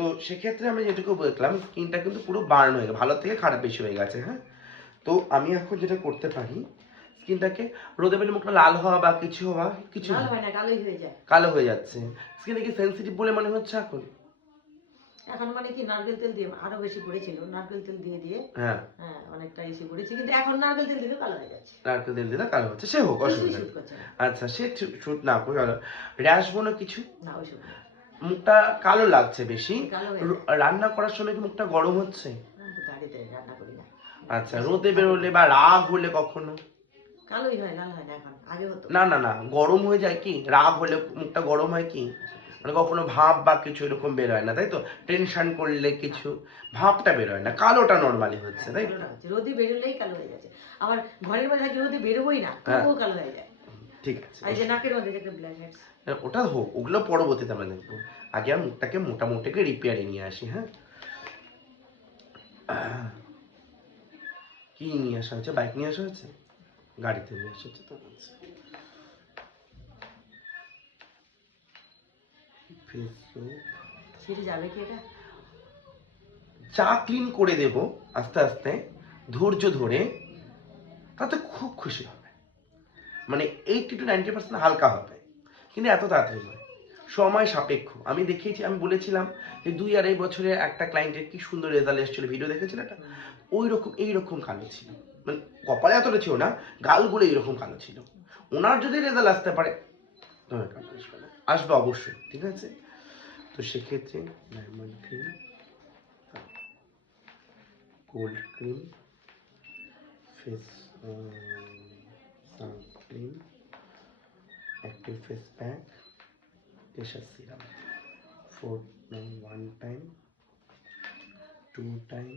তো সেক্ষেত্রে আমি যেটুকু দেখলাম স্কিনটা কিন্তু পুরো বার্ন হয়ে গেছে, ভালো থেকে খারাপ বেশি হয়ে গেছে। হ্যাঁ, তো আমি এখন যেটা করতে পারি, স্কিনটাকে রোদে পেলে মুখটা লাল হওয়া বা কিছু হওয়া কিছু লাল হয় না, কালোই হয়ে যায়। কালো হয়ে যাচ্ছে। স্কিনটা কি সেন্সিটিভ বলে মনে হচ্ছে এখন? এখন মানে কি নারকেল তেল দিয়ে আরো বেশি পড়েছিল, নারকেল তেল দিয়ে দিয়ে হ্যাঁ অনেকটা এসে পড়েছে, কিন্তু এখন নারকেল তেল দিলে কালো হয়ে যাচ্ছে। নারকেল তেল দিলে কালো হচ্ছে, সে হোক, কিছুই অসুবিধা শুট নেই। করছে না। আচ্ছা, সে শুট না করে র্যাশ বনো কিছু? না, ওইসব না। মুখটা কালো লাগছে বেশি, কালো হয়ে যায়। রান্না করার সময় কি মুখটা গরম হচ্ছে? আমি তো গাড়িতে রান্না করি না। আচ্ছা, রোদে বেরোলে বা রাগ হলে কখনো? কালোই হয়, লাল হয় না এখন, আগে হতো। না না না, গরম হয়ে যায় কি? রাগ হলে মুখটা গরম হয় কি? মানে কখনো ভাব বা কিছু এরকম বের হয় না, তাই তো? টেনশন করলে কিছু ভাবটা বের হয় না, কালোটা নর্মালি হচ্ছে, তাই তো? কালোটা হচ্ছে, রোদে বেরোলেই কালো হয়ে যাচ্ছে। আবার ঘরের মধ্যে থাকি, রোদে বেরোবোই না, তবুও কালো হয়ে যায়। ঠিক আছে, আর এই যে নাকের মধ্যে একটা ব্ল্যাক হেডস। ওটা হোক, ওগুলো পরবর্তীতে আমরা দেখবো। আগে আর মুখটাকে মোটামুটি রিপেয়ারে নিয়ে আসি। হ্যাঁ, কি নিয়ে আসা হয়েছে? বাইক নিয়ে আসা হয়েছে, গাড়িতে নিয়ে আসা হচ্ছে তো। ছিঁড়ে যাবে কি এটা? চা ক্লিন করে দেব আস্তে আস্তে, ধৈর্য ধরে, তাতে খুব খুশি হবে। মানে 80 to 90% হালকা হবে, কিন্তু এত তাড়াতাড়ি নয়, সময় সাপেক্ষ। আমি দেখিয়েছি, আমি বলেছিলাম যে 2-2.5 বছরে একটা ক্লায়েন্টের কি সুন্দর রেজাল্ট এসেছিল, ভিডিও দেখেছিল একটা, ওই রকম এইরকম কালো ছিল, মানে কপালে এতটা ছিল না, গালগুলো এইরকম কালো ছিল। ওনার যদি রেজাল্ট আসতে পারে, আসবে অবশ্যই, ঠিক আছে? তো সেক্ষেত্রে diamond cream, gold cream, face suncream, active face pack, kesar serum, 1 time, 2 time,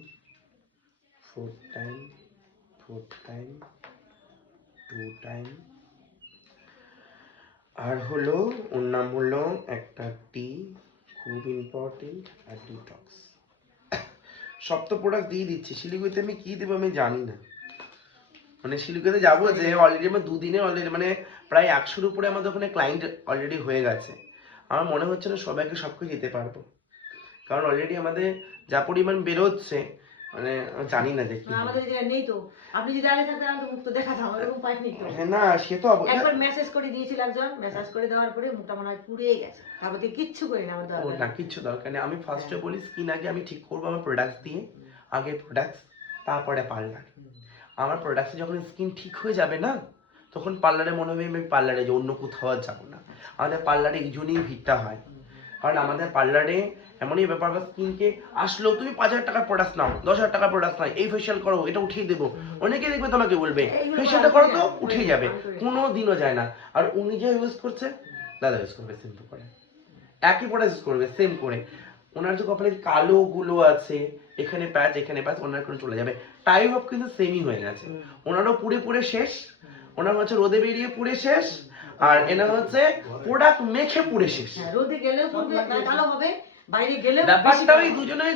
4 time, 4 time, 2 time, আর হলো ওর নাম হলো একটা টি, খুব ইম্পর্টেন্ট, আর ডিটক্স। সব তো প্রোডাক্ট দিয়ে দিচ্ছি, শিলিগুড়িতে আমি কি দেবো আমি জানি না। মানে শিলিগুড়িতে যাবো যে অলরেডি আমার 2 দিনে অলরেডি মানে প্রায় 100-র উপরে আমাদের ওখানে ক্লায়েন্ট অলরেডি হয়ে গেছে। আমার মনে হচ্ছে না সবাইকে সবকিছু দিতে পারবো, কারণ অলরেডি আমাদের যা পরিমাণ বেরোচ্ছে, মানে জানি না যে কি আমাদের জায়গায় নেই তো। আপনি যদি আগে থাকতেন আমি তো মুখ তো দেখাতাম, এরকম পাইনি তো। হ্যাঁ না, সে তো একবার মেসেজ করে দিয়েছিল একজন, মেসেজ করে দেওয়ার পরে মুখটা মনে হয় পুড়ে গেছে, তারপর থেকে কিচ্ছু করি না। আমার ও দরকার না, কিচ্ছু দরকার নেই। আমি ফার্স্টে বলি স্কিন আগে আমি ঠিক করবো আমার প্রোডাক্টস দিয়ে, আগে প্রোডাক্টস তারপরে পার্লার। আমার প্রোডাক্টসে যখন স্কিন ঠিক হয়ে যাবে না, তখন পার্লারে মনে হবে আমি পার্লারে যে অন্য কোথাও আর যাবো না। আমাদের পার্লারে এই জন্যই ভিড়টা হয়, কারণ আমাদের পার্লারে এমনই ব্যাপার, স্কিনকে আসলো তুমি 5,000 টাকার প্রোডাক্ট নাও, 10,000 টাকার প্রোডাক্ট নাও, এই ফেশিয়াল করো, এটা উঠিয়ে দেবো, অনেকে দেখবে তোমাকে বলবে ফেশিয়ালটা করো তো উঠে যাবে, কোনো দিনও যায় না। আর উনি যে ইউজ করছে, দাদা ইউজ করবে সিম্পল করে, একই প্রোডাক্ট ইউজ করবে সেম করে। ওনার যে কপালে কালো গুলো আছে, এখানে প্যাচ এখানে প্যাচ, ওনার করে চলে যাবে, টাইপ অফ কিন্তু সেমই হয়ে গেছে। ওনারও পুড়ে পুড়ে শেষ, ওনার হচ্ছে রোদে বেরিয়ে পুড়ে শেষ, আর এনার হচ্ছে প্রোডাক্ট মেখে পুড়ে শেষ। রোদে গেলেও পুড়বে, কালো হবে, বাইরে গেলেও ব্যাপারটা ওই দুজনে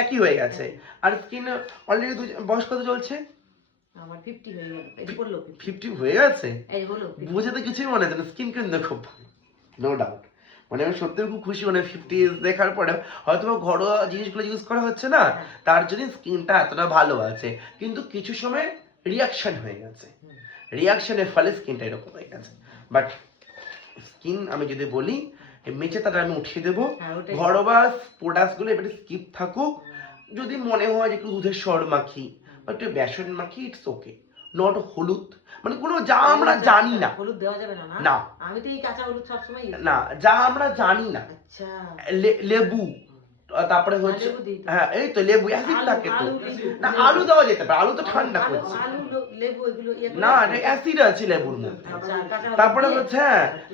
একই হয়ে গেছে। আর স্কিন অলরেডি বয়স কত চলছে? আমার 50 হয়ে গেল, এই বললো 50 হয়ে গেছে, এই হলো বুঝে তো কিছুই মনে হয় না, স্কিন কিন্তু খুব নো ডাউট। মানে আমি সত্যি খুব খুশি, মানে 50 দেখার পরে হয়তো ঘরোয়া জিনিসগুলো ইউজ করা হচ্ছে না, তার জন্য স্কিনটা এতটা ভালো আছে, কিন্তু কিছু সময় রিয়াকশন হয়ে গেছে, রিয়াকশনের ফলে স্কিনটা এরকম হয়ে গেছে। বাট স্কিন আমি যদি বলি মেচে তাটা আমি উঠিয়ে দেবো। ঘরোয়া প্রোডাক্টসগুলো এবারে স্কিপ থাকুক, যদি মনে হয় যে একটু দুধের সর মাখি বা একটু বেসন মাখি, ইটস ওকে, নট হলুদ, মানে কোনো যা আমরা জানি না, হলুদ দেওয়া যাবে না। না আমি তো এই কাঁচা হলুদ সব সময় ইউজ করি না, যা আমরা জানি না। আচ্ছা, লেবু, তারপরে হচ্ছে হ্যাঁ এই তো লেবু অ্যাসিড থাকে তো, না আলু দেওয়া যেতে পারে, আলু তো ঠান্ডা করছে, আলু লেবু এগুলো না অ্যাসিড আছে লেবুর মধ্যে। তারপরে হচ্ছে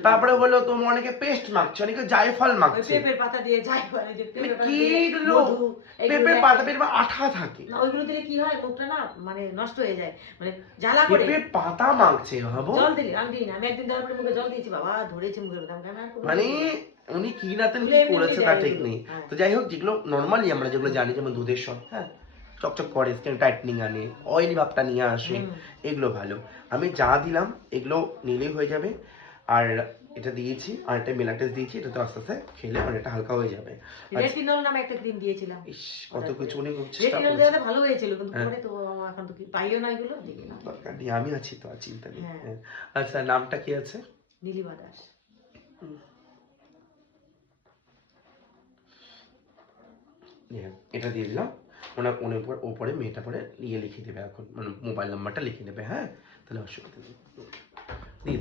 তারপরে হলো তোমার অনেকে পেস্ট মাখছে, অনেকে জায়ফল মাখছে, পেঁপের পাতা দিয়ে জায়ফল, কি পেঁপের পাতা, পেঁপে আঠা থাকে না, ওইগুলো দিলে কি হয় মুখটা না মানে নষ্ট হয়ে যায়, মানে জ্বালা করে। পেঁপের পাতা মাখছে ভাবো, জল দিলে আমি দিই না, আমি একদিন দেওয়ার পরে মুখে জল দিয়েছি, বাবা ধরেছে মুখের দাম, মানে উনি কি নাতেন কি করেছে তা ঠিক নেই। তো যাই হোক, যেগুলো নর্মালি আমরা যেগুলো জানি, যেমন দুধের সর, হ্যাঁ চকচক করে, স্কিন টাইটনিং আনে, অয়েলি ভাবটা নিয়ে আসে, এগুলো ভালো। আমি যা দিলাম এগুলো নিলেই হয়ে যাবে। আর এটা দিয়েছি আর একটা মেলাটেস দিয়েছি, এটা তো আস্তে আস্তে খেলে অনেকটা হালকা হয়ে যাবে। রেটিনল নামে একটা ক্রিম দিয়েছিলাম, ইস, কত কিছু উনি চেষ্টা রেটিনল করেছে। দেওয়াতে ভালো হয়েছিল, কিন্তু হ্যাঁ। পরে তো এখন তো কি পাইও না এগুলো, দেখি না। দরকার নেই, আমি আছি তো, আর চিন্তা নেই। হ্যাঁ। হ্যাঁ। আচ্ছা, নামটা কি আছে? নীলিমা দাস। হ্যাঁ, এটা দিয়ে দিলাম। ওপরে মেয়েটা পরে ইয়ে লিখে দেবে এখন, মানে মোবাইল নাম্বারটা লিখে নেবে। হ্যাঁ, তাহলে অসুবিধা নেই।